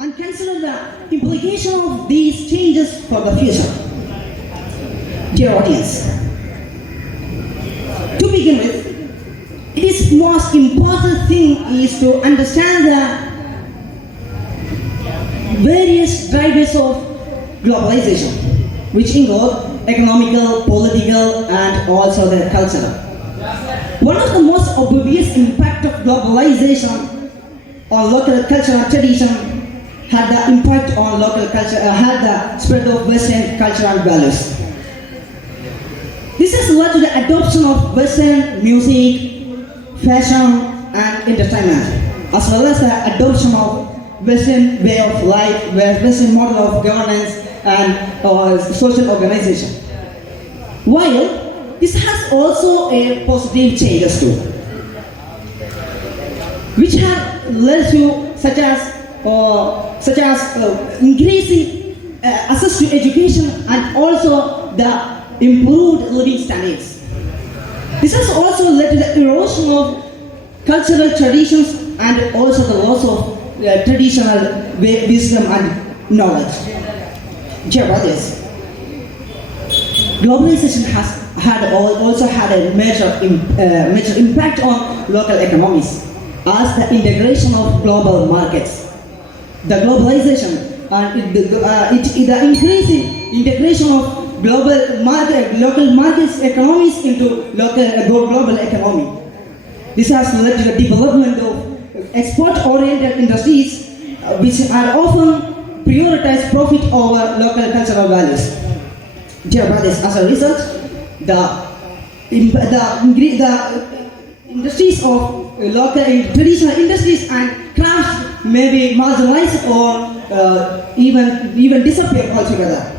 and consider the implication of these changes for the future. Dear audience, to begin with, it is most important thing is to understand the various drivers of globalization, which include economical, political, and also the cultural. One of the most obvious impact of globalization on local culture and tradition had the impact on local culture, had the spread of Western culture and values. This has led to the adoption of Western music, fashion, and entertainment, as well as the adoption of Western way of life, Western model of governance and social organization. While this has also a positive changes too, which have led to such as increasing access to education and also the improved living standards. This has also led to the erosion of cultural traditions and also the loss of traditional wisdom and knowledge. Dear brothers, globalization has also had a major impact on local economies as the integration of global markets. The globalization and the increasing integration of local markets economies into global economy. This has led to the development of export-oriented industries which are often prioritize profit over local cultural values. Dear brothers, as a result, the industries of local traditional industries and crafts may be marginalized or even disappear altogether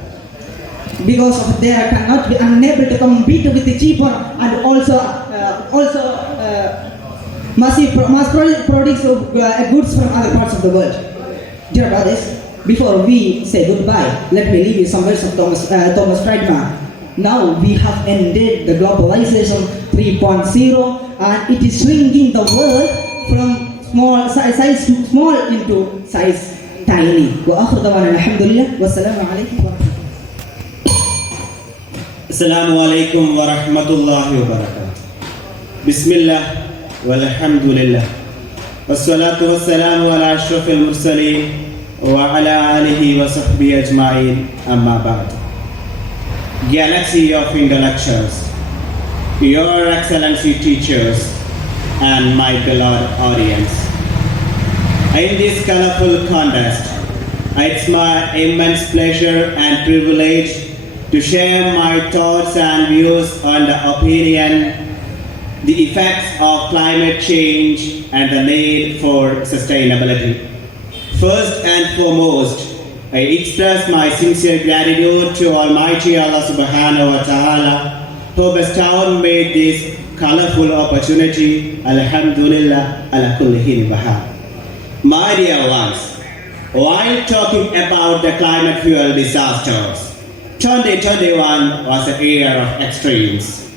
because of they cannot be unable to compete with the cheaper and also mass products of goods from other parts of the world. Dear brothers, before we say goodbye, let me leave you some words of Thomas Friedman. Now we have ended the globalization 3.0 and it is shrinking the world from size small into size tiny. وآخر دعوانا الحمد لله والسلام عليكم ورحمة الله. Assalamu alaikum wa rahmatullahi wa barakatuh. Bismillah walhamdulillah. Wassalatu wassalamu ala ashrafil mursaleen wa ala alihi wa sahbihi ajma'in amma ba'd. Galaxy of intellectuals, Your Excellency teachers, and my beloved audience. In this colorful contest, it's my immense pleasure and privilege to share my thoughts and views on the opinion, the effects of climate change, and the need for sustainability. First and foremost, I express my sincere gratitude to Almighty Allah Subhanahu wa Ta'ala who bestowed me this colorful opportunity. Alhamdulillah ala kulli hin bahar. My dear ones, while talking about the climate fuel disasters, 2021 was a year of extremes.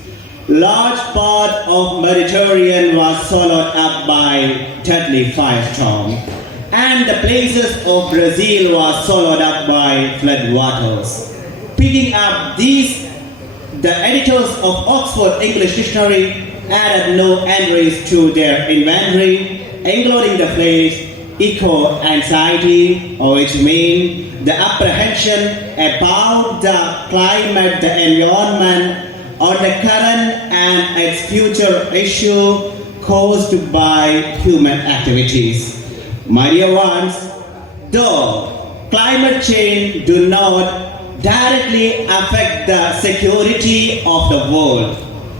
Large part of Mediterranean was swallowed up by deadly firestorm, and the places of Brazil was swallowed up by flood waters. Picking up these, the editors of Oxford English Dictionary added no entries to their inventory, including the phrase eco-anxiety, which means the apprehension about the climate, the environment, or the current and its future issue caused by human activities. My dear ones, though climate change do not directly affect the security of the world,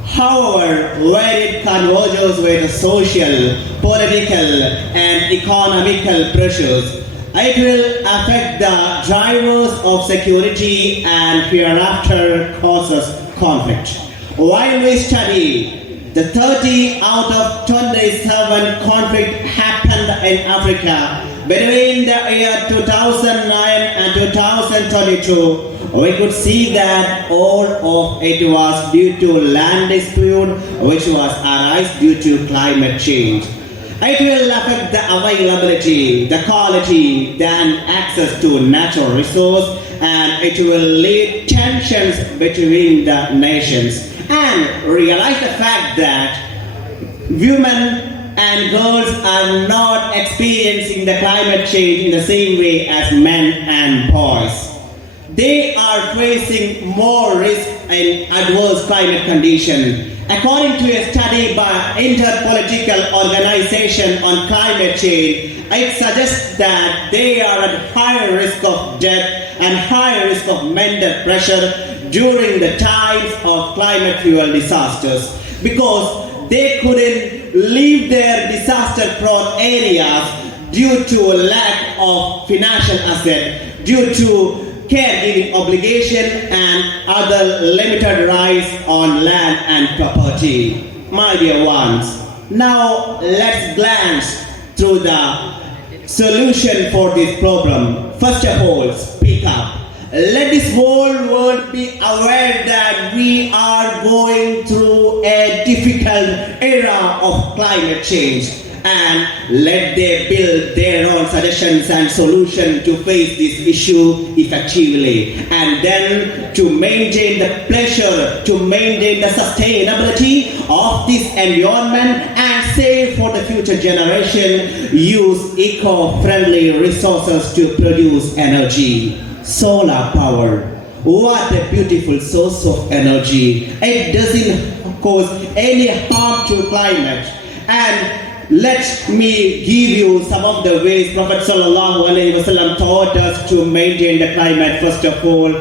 however, where it converges with social, political, and economical pressures, it will affect the drivers of security and hereafter causes conflict. While we study, the 30 out of 27 conflict happened in Africa between the year 2009 and 2022. We could see that all of it was due to land dispute which was arise due to climate change. It will affect the availability, the quality, and access to natural resource, and it will lead tensions between the nations. And realize the fact that women and girls are not experiencing the climate change in the same way as men and boys. They are facing more risk in adverse climate conditions. According to a study by Interpolitical Organization on Climate Change, it suggests that they are at higher risk of death and higher risk of mental pressure during the times of climate fuel disasters, because they couldn't leave their disaster-prone areas due to lack of financial asset, due to caregiving obligation and other limited rights on land and property. My dear ones, now let's glance through the solution for this problem. First of all, speak up. Let this whole world be aware that we are going through a difficult era of climate change, and let them build their own suggestions and solutions to face this issue effectively. And then to maintain the pleasure, to maintain the sustainability of this environment and save for the future generation, use eco-friendly resources to produce energy. Solar power. What a beautiful source of energy. It doesn't cause any harm to climate. And let me give you some of the ways Prophet Sallallahu Alaihi Wasallam taught us to maintain the climate. First of all,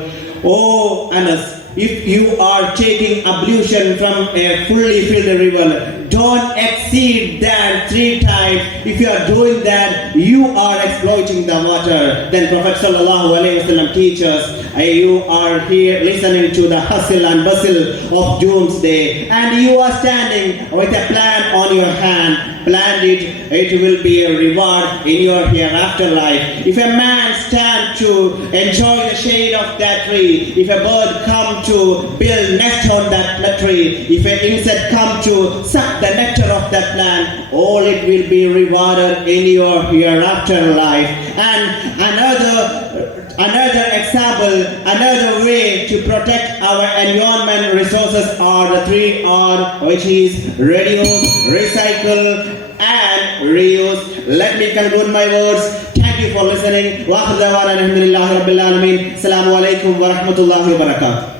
oh Anas, if you are taking ablution from a fully filled river, don't exceed that 3 times. If you are doing that, you are exploiting the water. Then Prophet Sallallahu Alaihi Wasallam teaches, you are here listening to the hustle and bustle of doomsday, and you are standing with a plant on your hand. Plant it, it will be a reward in your hereafter life. If a man stand to enjoy the shade of that tree, if a bird come to build nest on that tree, if an insect come to suck the nectar of that plant, all it will be rewarded in your hereafter life. And another example, another way to protect our environment resources are the 3 R, which is reduce, recycle, and reuse. Let me conclude my words. Thank you for listening. Wa akhir da'wana alhamdulillahi rabbil alamin. Assalamu alaikum wa rahmatullahi wa barakatuh.